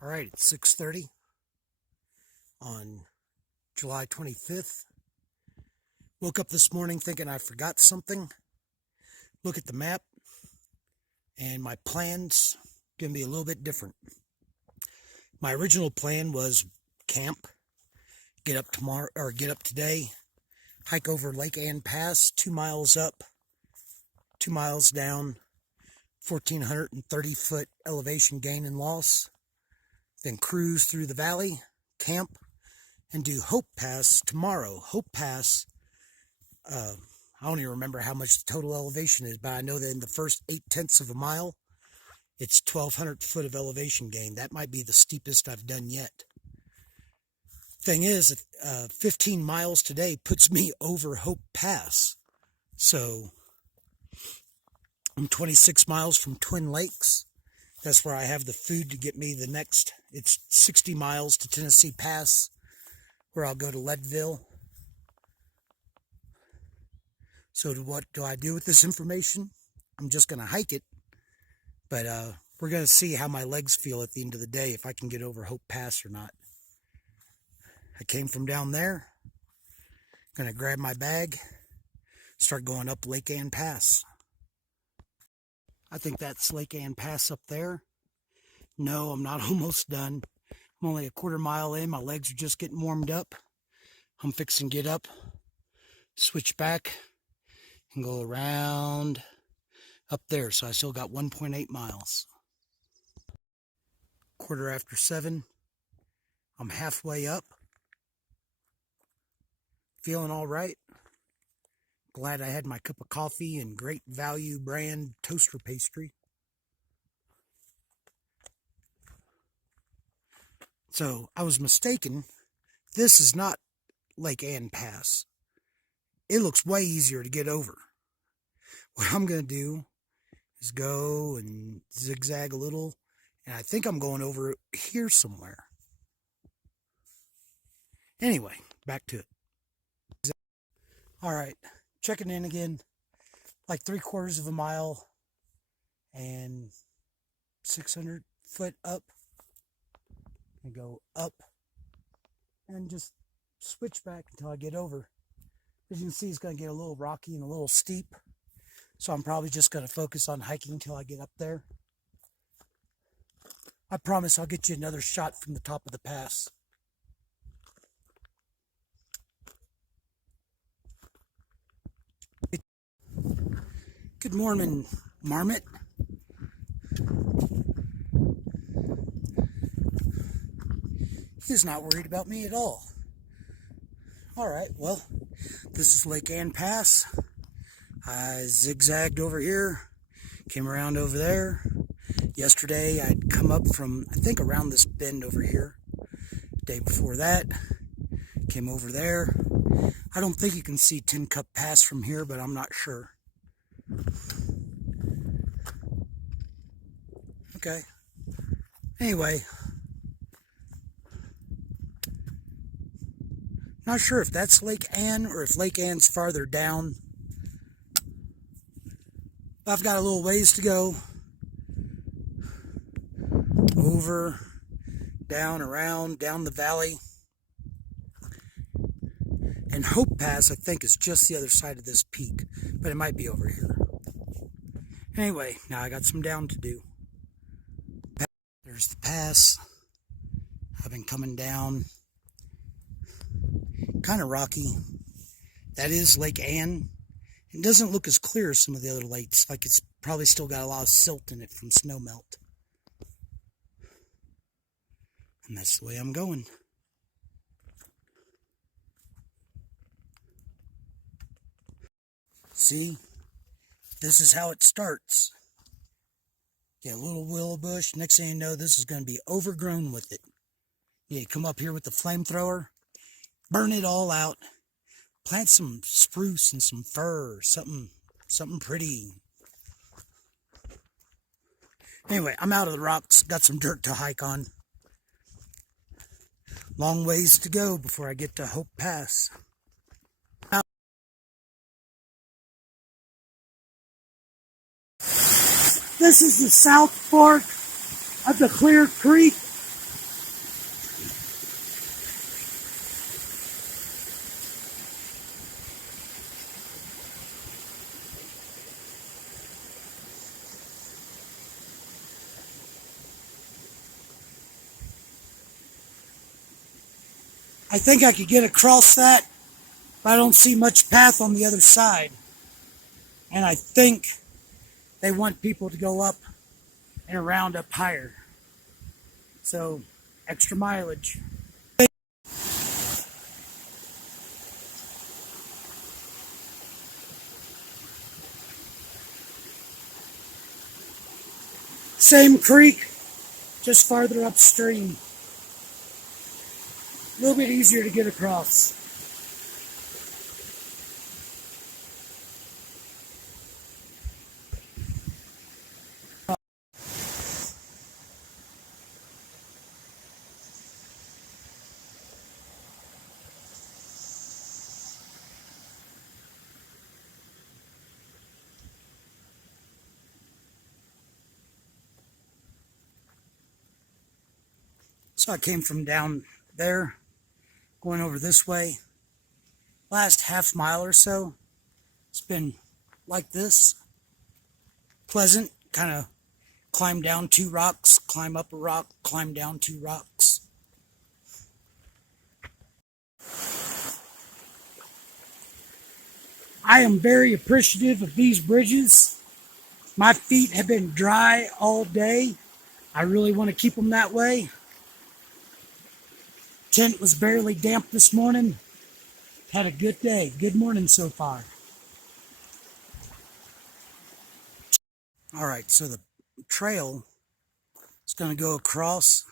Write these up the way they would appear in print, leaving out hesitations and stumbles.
All right, it's 6:30 on July 25th. Woke up this morning thinking I forgot something. Look at the map, and my plan's going to be a little bit different. My original plan was camp, get up tomorrow or get up today, hike over Lake Ann Pass, 2 miles up, 2 miles down, 1,430-foot elevation gain and loss. Then cruise through the valley, camp, and do Hope Pass tomorrow. Hope Pass, I don't even remember how much the total elevation is, but I know that in the first 0.8 of a mile, it's 1,200 foot of elevation gain. That might be the steepest I've done yet. Thing is, 15 miles today puts me over Hope Pass. So I'm 26 miles from Twin Lakes. That's where I have the food to get me the next. It's 60 miles to Tennessee Pass, where I'll go to Leadville. So what do I do with this information? I'm just going to hike it. But we're going to see how my legs feel at the end of the day, if I can get over Hope Pass or not. I came from down there. Going to grab my bag, start going up Lake Ann Pass. I think that's Lake Ann Pass up there. No, I'm not almost done. I'm only a quarter mile in. My legs are just getting warmed up. I'm fixing to get up, switch back, and go around up there. So I still got 1.8 miles. 7:15. I'm halfway up. Feeling all right. Glad I had my cup of coffee and Great Value brand toaster pastry. So I was mistaken. This is not Lake Ann Pass. It looks way easier to get over. What I'm going to do is go and zigzag a little. And I think I'm going over here somewhere. Anyway, back to it. All right. Checking in again, like 3/4 of a mile and 600 foot up, and go up and just switch back until I get over. As you can see, it's going to get a little rocky and a little steep, so I'm probably just going to focus on hiking until I get up there. I promise I'll get you another shot from the top of the pass. Good morning, Marmot. He's not worried about me at all. All right, well, this is Lake Ann Pass. I zigzagged over here, came around over there. Yesterday, I'd come up from, I think, around this bend over here. Day before that, came over there. I don't think you can see Tin Cup Pass from here, but I'm not sure. Okay. Anyway, not sure if that's Lake Ann or if Lake Ann's farther down. I've got a little ways to go. Over, down, around, down the valley. And Hope Pass, I think, is just the other side of this peak, but it might be over here. Anyway, now I got some down to do. There's the pass. I've been coming down. Kind of rocky. That is Lake Ann. It doesn't look as clear as some of the other lakes, like it's probably still got a lot of silt in it from snow melt. And that's the way I'm going. See? This is how it starts. Get a little willow bush. Next thing you know, this is going to be overgrown with it. You come up here with the flamethrower, burn it all out, plant some spruce and some fir, something pretty. Anyway, I'm out of the rocks. Got some dirt to hike on. Long ways to go before I get to Hope Pass. This is the South Fork of the Clear Creek. I think I could get across that, but I don't see much path on the other side. And I think they want people to go up and around up higher. So, extra mileage. Same creek, just farther upstream. A little bit easier to get across. So I came from down there, going over this way. Last half mile or so, it's been like this. Pleasant, kind of climb down 2 rocks, climb up a rock, climb down 2 rocks. I am very appreciative of these bridges. My feet have been dry all day. I really want to keep them that way. Tent was barely damp this morning. Had a good day. Good morning so far. Alright, so the trail is going to go across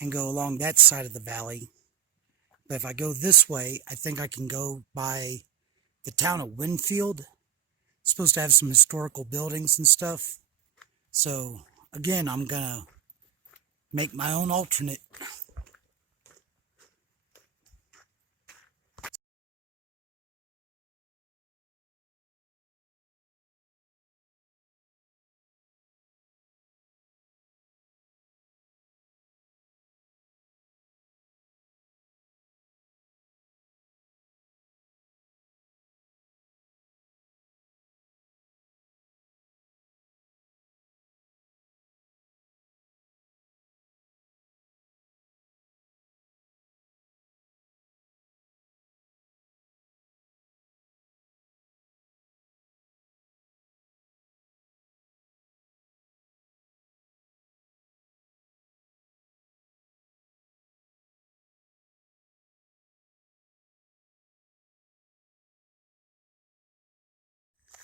and go along that side of the valley. But if I go this way, I think I can go by the town of Winfield. It's supposed to have some historical buildings and stuff. So, again, I'm going to make my own alternate.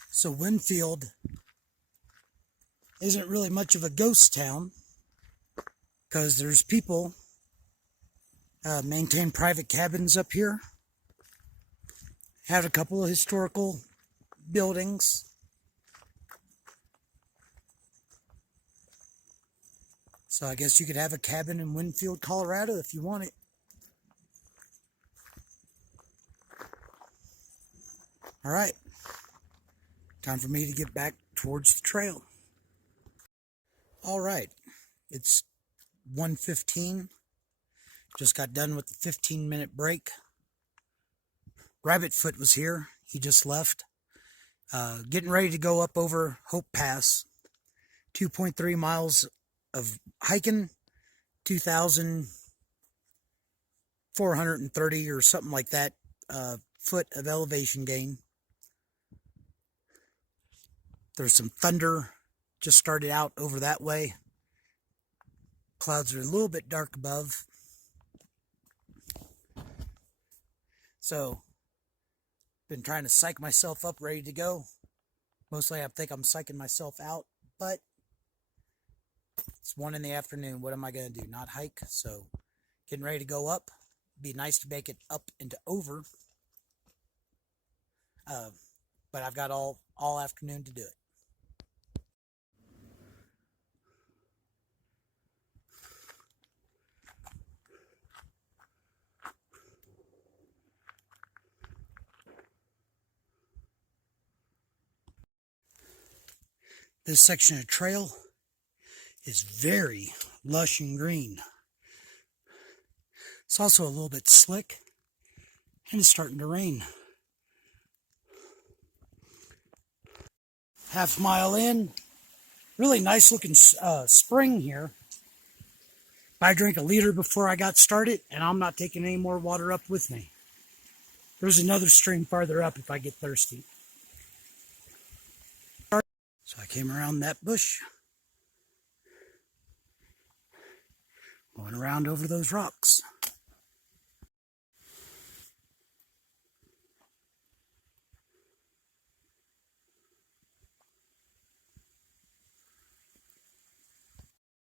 So Winfield isn't really much of a ghost town because there's people maintain private cabins up here. Have a couple of historical buildings. So I guess you could have a cabin in Winfield, Colorado if you want it. Alright, time for me to get back towards the trail. Alright, it's 1:15. Just got done with the 15-minute break. Rabbitfoot was here. He just left. Getting ready to go up over Hope Pass. 2.3 miles of hiking. 2,430 or something like that foot of elevation gain. There's some thunder. Just started out over that way. Clouds are a little bit dark above. So, been trying to psych myself up, ready to go. Mostly I think I'm psyching myself out, but it's 1 in the afternoon. What am I going to do? Not hike? So, getting ready to go up. Be nice to make it up and over. But I've got all afternoon to do it. This section of trail is very lush and green. It's also a little bit slick, and it's starting to rain. Half mile in, really nice looking spring here. I drank a liter before I got started, and I'm not taking any more water up with me. There's another stream farther up if I get thirsty. So I came around that bush, going around over those rocks.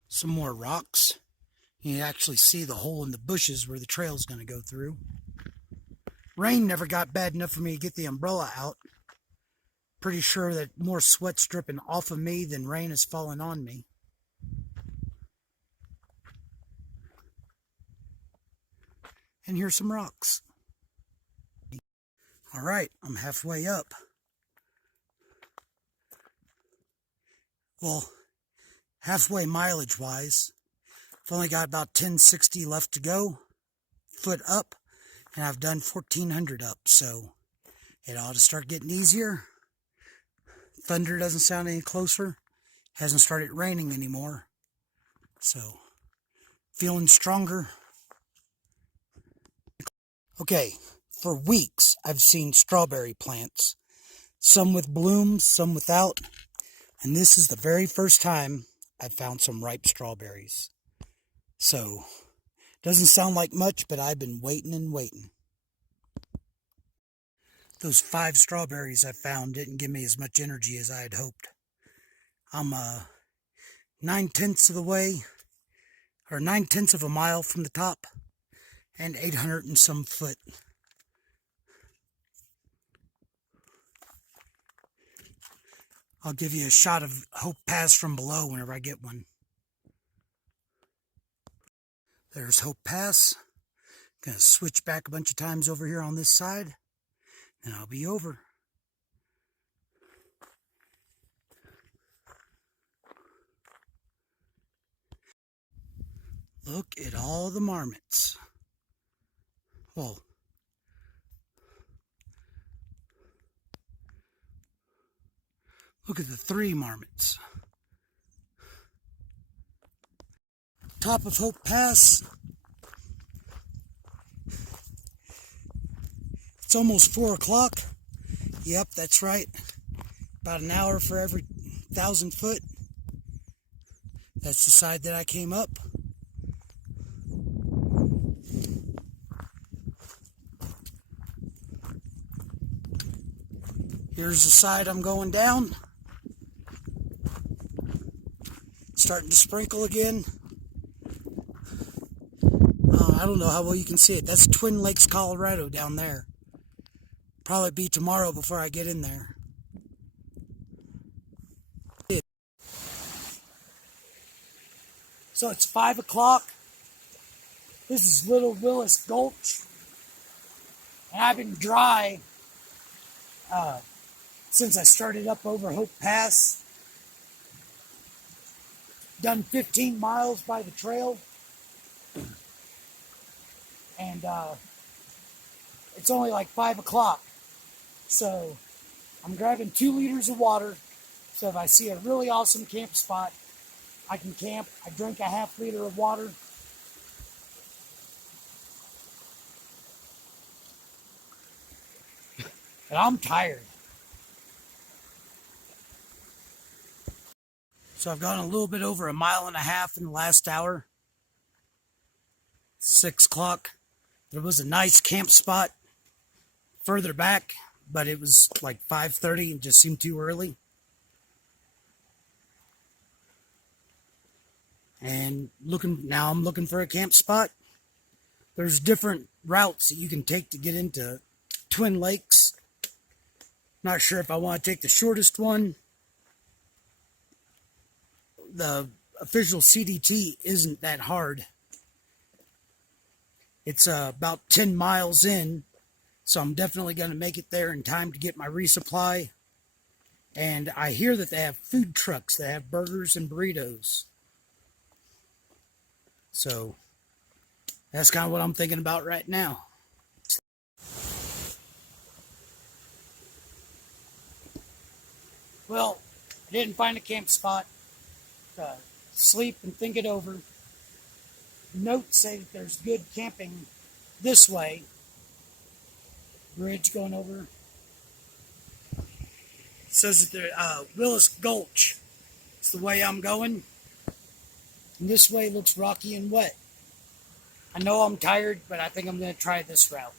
Some more rocks. You can actually see the hole in the bushes where the trail's going to go through. Rain never got bad enough for me to get the umbrella out. Pretty sure that more sweat's dripping off of me than rain is falling on me. And here's some rocks. All right, I'm halfway up. Well, halfway mileage-wise. I've only got about 1060 left to go, foot up, and I've done 1400 up, so it ought to start getting easier. Thunder doesn't sound any closer. Hasn't started raining anymore, so feeling stronger. Okay, for weeks I've seen strawberry plants, some with blooms, some without, and this is the very first time I've found some ripe strawberries. So, doesn't sound like much, but I've been waiting and waiting. Those 5 strawberries I found didn't give me as much energy as I had hoped. I'm 9/10 of the way, or 9/10 of a mile from the top, and 800 and some foot. I'll give you a shot of Hope Pass from below whenever I get one. There's Hope Pass. Gonna switch back a bunch of times over here on this side, and I'll be over. Look at all the marmots. Well, look at the 3 marmots. Top of Hope Pass. It's almost 4 o'clock. Yep, that's right. About an hour for every 1,000 foot. That's the side that I came up. Here's the side I'm going down. Starting to sprinkle again. I don't know how well you can see it. That's Twin Lakes, Colorado down there. Probably be tomorrow before I get in there. So it's 5 o'clock. This is Little Willis Gulch. And I've been dry since I started up over Hope Pass. Done 15 miles by the trail. And it's only like 5 o'clock. So I'm grabbing 2 liters of water. So if I see a really awesome camp spot, I can camp. I drink a half liter of water. And I'm tired. So I've gone a little bit over 1.5 miles in the last hour. 6 o'clock. There was a nice camp spot further back, but it was like 5:30 and just seemed too early. And now I'm looking for a camp spot. There's different routes that you can take to get into Twin Lakes. Not sure if I want to take the shortest one. The official CDT isn't that hard. It's about 10 miles in, so I'm definitely going to make it there in time to get my resupply. And I hear that they have food trucks that have burgers and burritos. So that's kind of what I'm thinking about right now. Well, I didn't find a camp spot to sleep and think it over. notes say that there's good camping this way. Bridge going over. It says that the Willis Gulch is the way I'm going. And this way looks rocky and wet. I know I'm tired, but I think I'm going to try this route.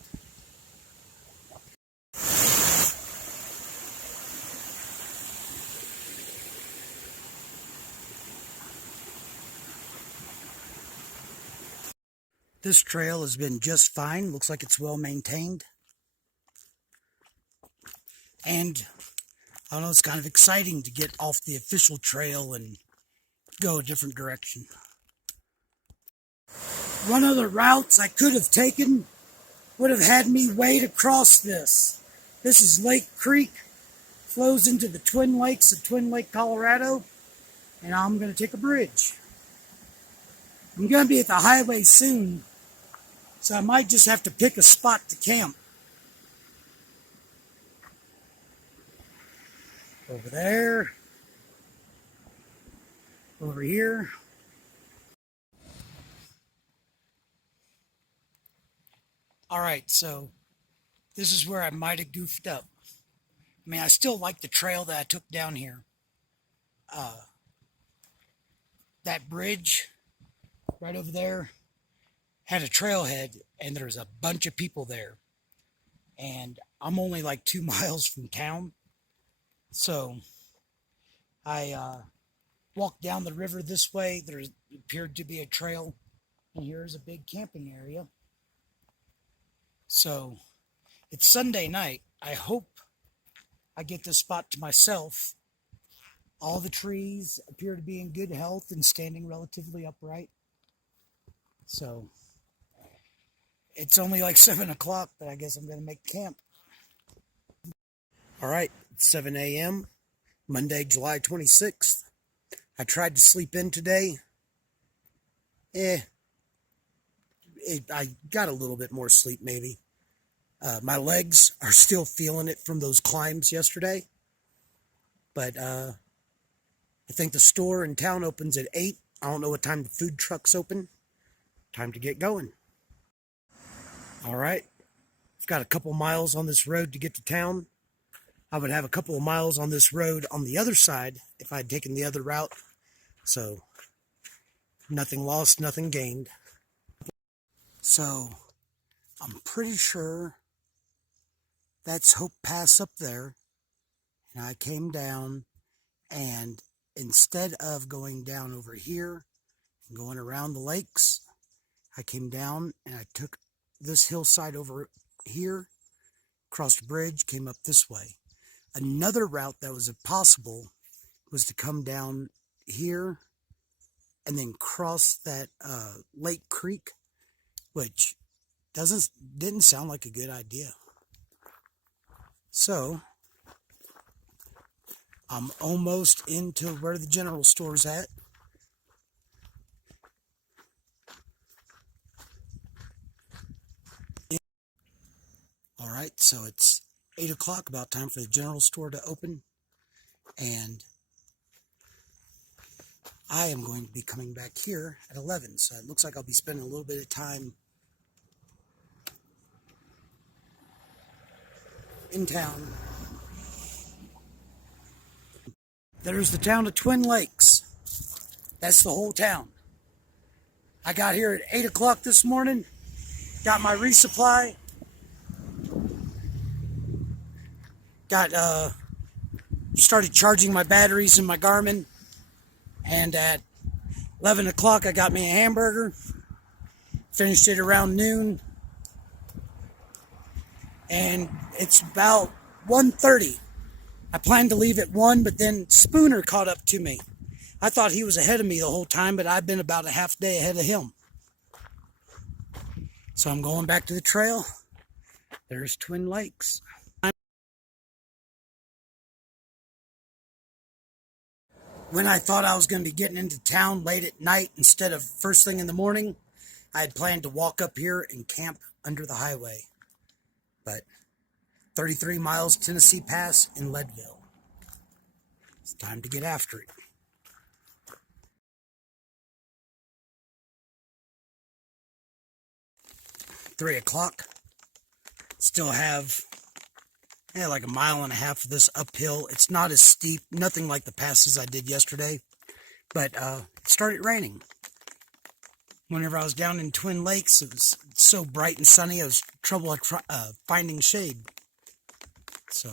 This trail has been just fine. Looks like it's well maintained. And I don't know, it's kind of exciting to get off the official trail and go a different direction. One of the routes I could have taken would have had me wade across this. This is Lake Creek, flows into the Twin Lakes of Twin Lake, Colorado, and I'm going to take a bridge. I'm going to be at the highway soon, so I might just have to pick a spot to camp. Over there. Over here. Alright, so this is where I might have goofed up. I mean, I still like the trail that I took down here. That bridge right over there had a trailhead, and there's a bunch of people there. And I'm only like 2 miles from town. So I walked down the river this way. There appeared to be a trail. And here's a big camping area. So it's Sunday night. I hope I get this spot to myself. All the trees appear to be in good health and standing relatively upright. So it's only like 7 o'clock, but I guess I'm going to make camp. All right, it's 7 a.m., Monday, July 26th. I tried to sleep in today. I got a little bit more sleep, maybe. My legs are still feeling it from those climbs yesterday. But I think the store in town opens at 8. I don't know what time the food trucks open. Time to get going. All right. I've got a couple miles on this road to get to town. I would have a couple of miles on this road on the other side if I'd taken the other route. So, nothing lost, nothing gained. So, I'm pretty sure that's Hope Pass up there. And I came down, and instead of going down over here and going around the lakes, I came down and I took this hillside over here, crossed a bridge, came up this way. Another route that was possible was to come down here and then cross that Lake Creek, which didn't sound like a good idea. So I'm almost into where the general store's at. All right, so it's 8 o'clock, about time for the general store to open, and I am going to be coming back here at 11, so it looks like I'll be spending a little bit of time in town. There's the town of Twin Lakes. That's the whole town. I got here at 8 o'clock this morning, got my resupply, started charging my batteries in my Garmin, and at 11 o'clock I got me a hamburger, finished it around noon, and it's about 1:30. I planned to leave at 1, but then Spooner caught up to me. I thought he was ahead of me the whole time, but I've been about a half day ahead of him. So I'm going back to the trail. There's Twin Lakes. When I thought I was going to be getting into town late at night instead of first thing in the morning, I had planned to walk up here and camp under the highway. But 33 miles Tennessee Pass in Leadville. It's time to get after it. 3 o'clock. Still have like a mile and a half of this uphill. It's not as steep, nothing like the passes I did yesterday, but it started raining. Whenever I was down in Twin Lakes, it was so bright and sunny, I was trouble finding shade. So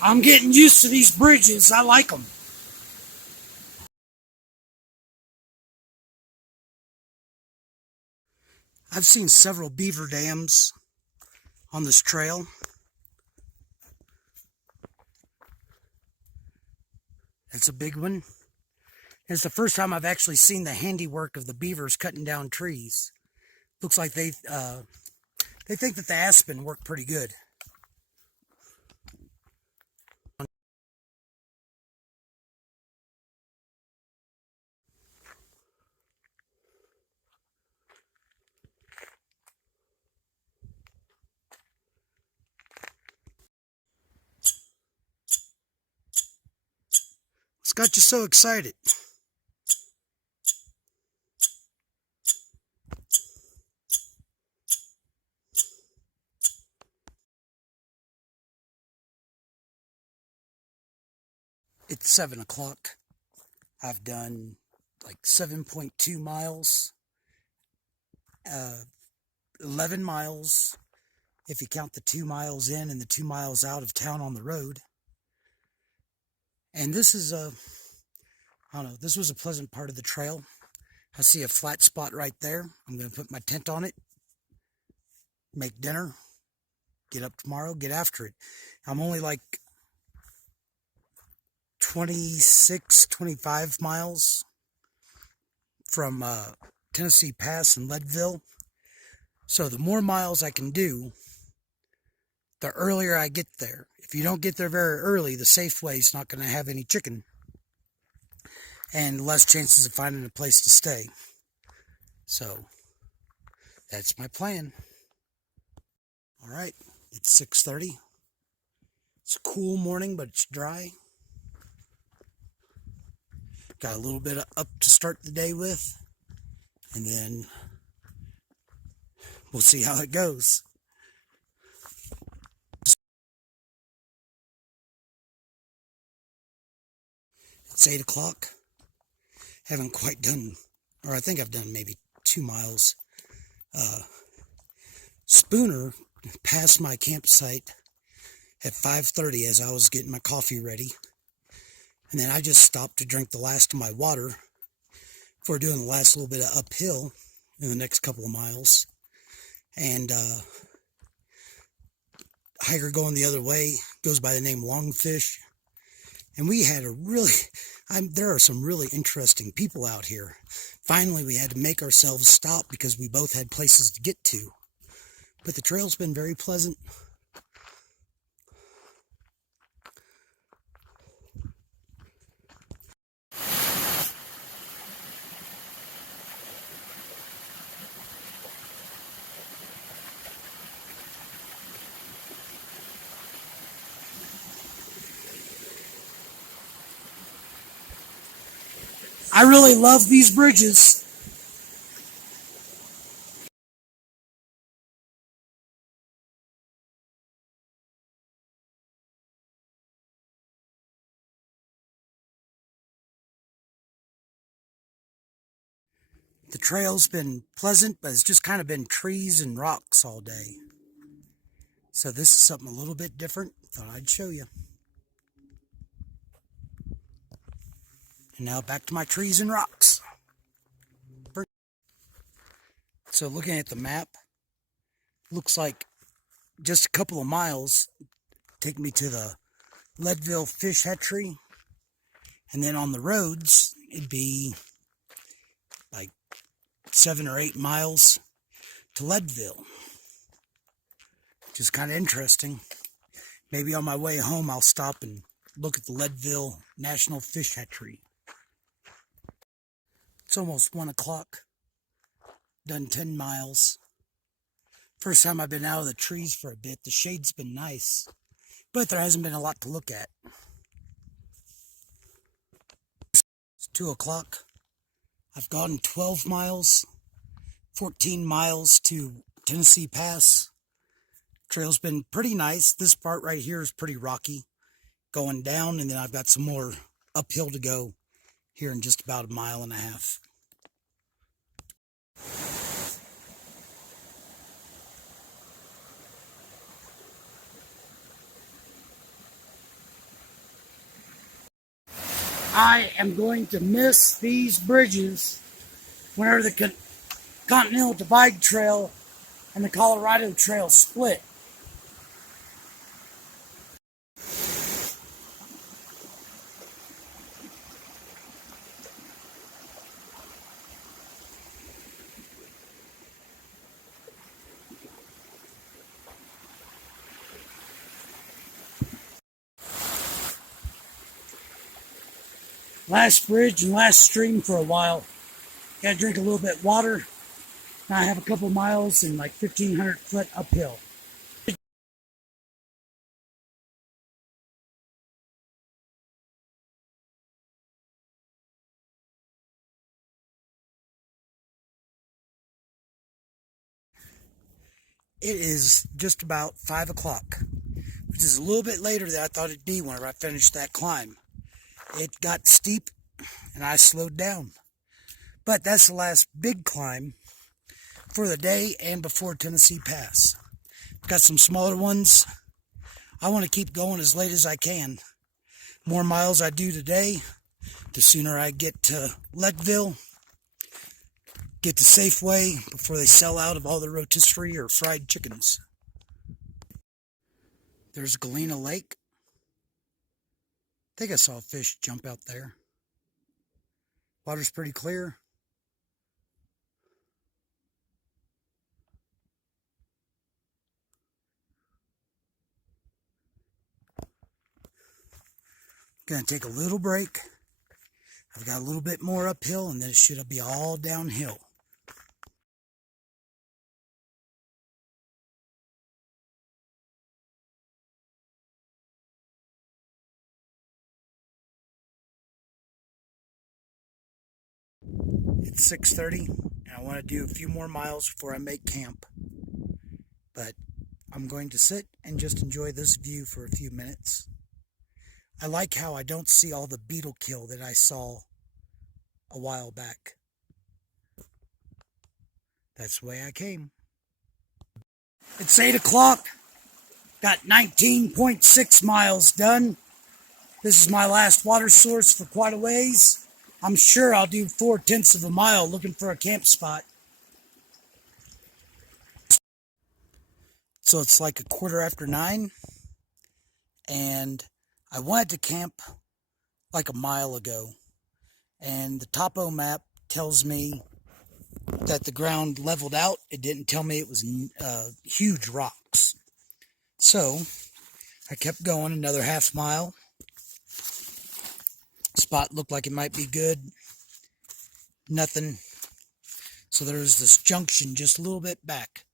I'm getting used to these bridges. I like them. I've seen several beaver dams on this trail. That's a big one. It's the first time I've actually seen the handiwork of the beavers cutting down trees. Looks like they think that the aspen worked pretty good. What's got you so excited? It's 7 o'clock. I've done like 7.2 miles, 11 miles if you count the 2 miles in and the 2 miles out of town on the road. And this is I don't know, this was a pleasant part of the trail. I see a flat spot right there. I'm going to put my tent on it, make dinner, get up tomorrow, get after it. I'm only like 25 miles from Tennessee Pass and Leadville. So the more miles I can do, the earlier I get there. If you don't get there very early, the Safeway is not going to have any chicken and less chances of finding a place to stay. So that's my plan. All right, it's 6:30. It's a cool morning, but it's dry. Got a little bit up to start the day with, and then we'll see how it goes. It's 8 o'clock. Haven't quite done, or I think I've done maybe 2 miles. Spooner passed my campsite at 5:30 as I was getting my coffee ready. And then I just stopped to drink the last of my water before doing the last little bit of uphill in the next couple of miles. And hiker going the other way goes by the name Longfish. And we had there are some really interesting people out here. Finally, we had to make ourselves stop because we both had places to get to. But the trail's been very pleasant. I really love these bridges. The trail's been pleasant, but it's just kind of been trees and rocks all day. So this is something a little bit different. Thought I'd show you. And now back to my trees and rocks. So looking at the map, looks like just a couple of miles take me to the Leadville Fish Hatchery. And then on the roads, it'd be like 7 or 8 miles to Leadville. Which is kind of interesting. Maybe on my way home, I'll stop and look at the Leadville National Fish Hatchery. It's almost 1 o'clock. Done 10 miles. First time I've been out of the trees for a bit. The shade's been nice, but there hasn't been a lot to look at. It's 2 o'clock. I've gone 12 miles, 14 miles to Tennessee Pass. Trail's been pretty nice. This part right here is pretty rocky going down, and then I've got some more uphill to go here in just about a mile and a half. I am going to miss these bridges whenever the Continental Divide Trail and the Colorado Trail split. Last bridge and last stream for a while. Gotta drink a little bit of water. Now I have a couple miles and like 1,500 foot uphill. It is just about 5 o'clock, which is a little bit later than I thought it'd be whenever I finished that climb. It got steep and I slowed down. But that's the last big climb for the day and before Tennessee Pass. Got some smaller ones. I want to keep going as late as I can. The more miles I do today, the sooner I get to Leadville, get to Safeway before they sell out of all the rotisserie or fried chickens. There's Galena Lake. I think I saw a fish jump out there. Water's pretty clear. Gonna take a little break. I've got a little bit more uphill and then it should be all downhill. It's 6:30 and I want to do a few more miles before I make camp. But I'm going to sit and just enjoy this view for a few minutes. I like how I don't see all the beetle kill that I saw a while back. That's the way I came. It's 8 o'clock. Got 19.6 miles done. This is my last water source for quite a ways. I'm sure I'll do 4/10 of a mile looking for a camp spot. So it's like 9:15, and I wanted to camp like a mile ago, and the topo map tells me that the ground leveled out. It didn't tell me it was huge rocks. So I kept going another half mile. Spot looked like it might be good. Nothing. So there's this junction just a little bit back.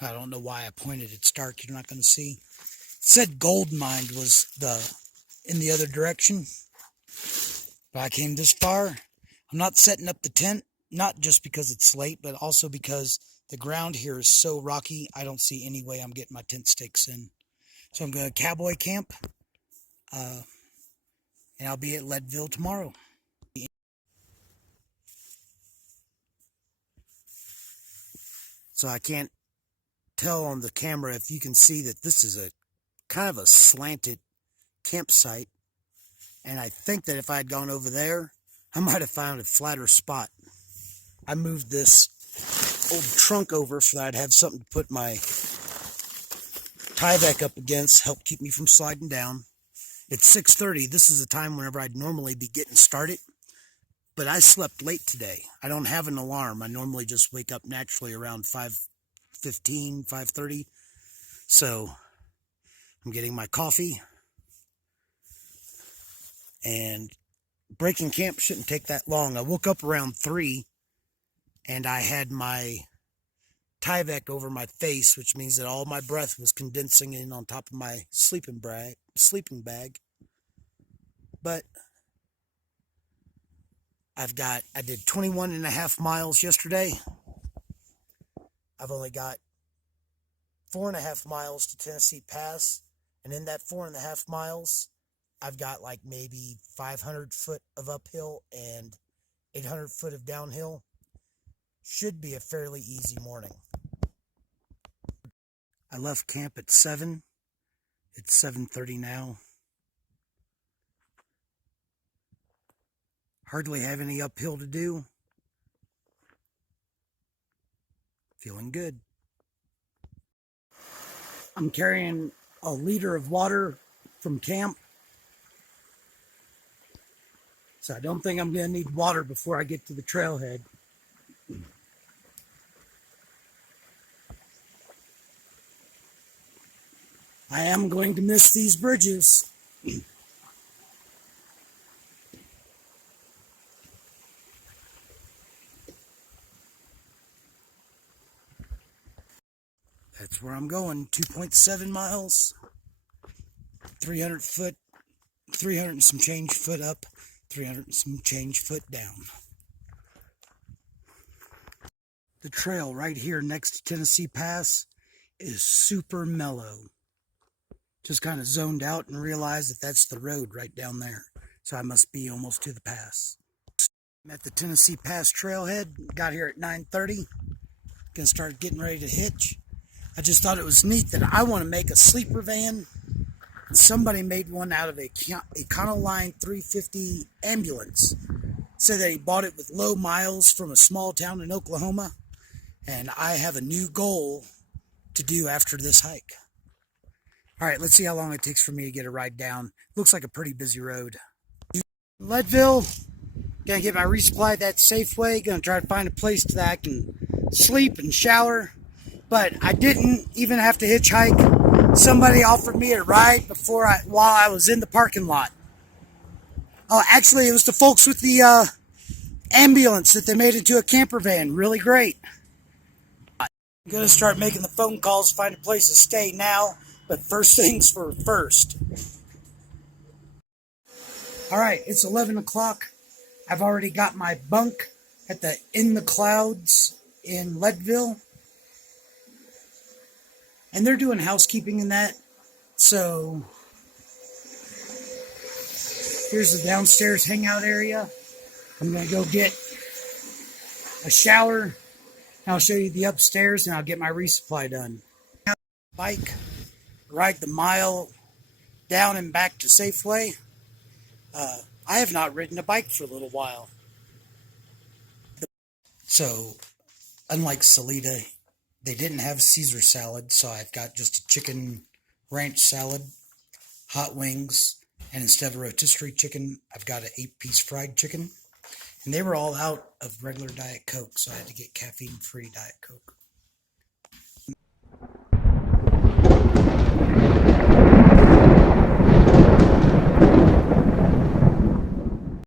I don't know why I pointed. It's dark. You're not going to see. It said Gold Mine was in the other direction. But I came this far. I'm not setting up the tent, not just because it's late, but also because the ground here is so rocky, I don't see any way I'm getting my tent stakes in. So I'm going to cowboy camp, and I'll be at Leadville tomorrow. So I can't tell on the camera if you can see that this is a kind of a slanted campsite. And I think that if I had gone over there, I might have found a flatter spot. I moved this old trunk over so that I'd have something to put my Tyvek up against, help keep me from sliding down. It's 6:30. This is the time whenever I'd normally be getting started. But I slept late today. I don't have an alarm. I normally just wake up naturally around 5:15, 5:30. So I'm getting my coffee and breaking camp shouldn't take that long. I woke up around 3 and I had my Tyvek over my face, which means that all my breath was condensing in on top of my sleeping bag. But I did 21.5 miles yesterday. I've only got 4.5 miles to Tennessee Pass. And in that 4.5 miles, I've got like maybe 500 foot of uphill and 800 foot of downhill. Should be a fairly easy morning. I left camp at 7. It's 7:30 now. Hardly have any uphill to do. Feeling good. I'm carrying a liter of water from camp. So I don't think I'm going to need water before I get to the trailhead. I am going to miss these bridges. That's where I'm going. 2.7 miles, 300 foot, 300 and some change foot up, 300 and some change foot down. The trail right here next to Tennessee Pass is super mellow. Just kind of zoned out and realized that that's the road right down there. So I must be almost to the pass. I'm at the Tennessee Pass trailhead. Got here at 9:30. Gonna start getting ready to hitch. I just thought it was neat that I want to make a sleeper van. Somebody made one out of a Econoline 350 ambulance. Said that he bought it with low miles from a small town in Oklahoma. And I have a new goal to do after this hike. All right, let's see how long it takes for me to get a ride down. Looks like a pretty busy road. Leadville, gonna get my resupply at that Safeway. Gonna try to find a place that I can sleep and shower. But I didn't even have to hitchhike. Somebody offered me a ride while I was in the parking lot. Oh, actually, it was the folks with the ambulance that they made into a camper van. Really great. I'm gonna start making the phone calls, find a place to stay now. But first things first. All right, it's 11 o'clock. I've already got my bunk at the In the Clouds in Leadville. And they're doing housekeeping in that. So here's the downstairs hangout area. I'm going to go get a shower. And I'll show you the upstairs and I'll get my resupply done. Bike. Ride the mile down and back to Safeway. I have not ridden a bike for a little while. So, unlike Salida, they didn't have Caesar salad, so I've got just a chicken ranch salad, hot wings, and instead of a rotisserie chicken, I've got an 8-piece fried chicken. And they were all out of regular Diet Coke, so I had to get caffeine-free Diet Coke.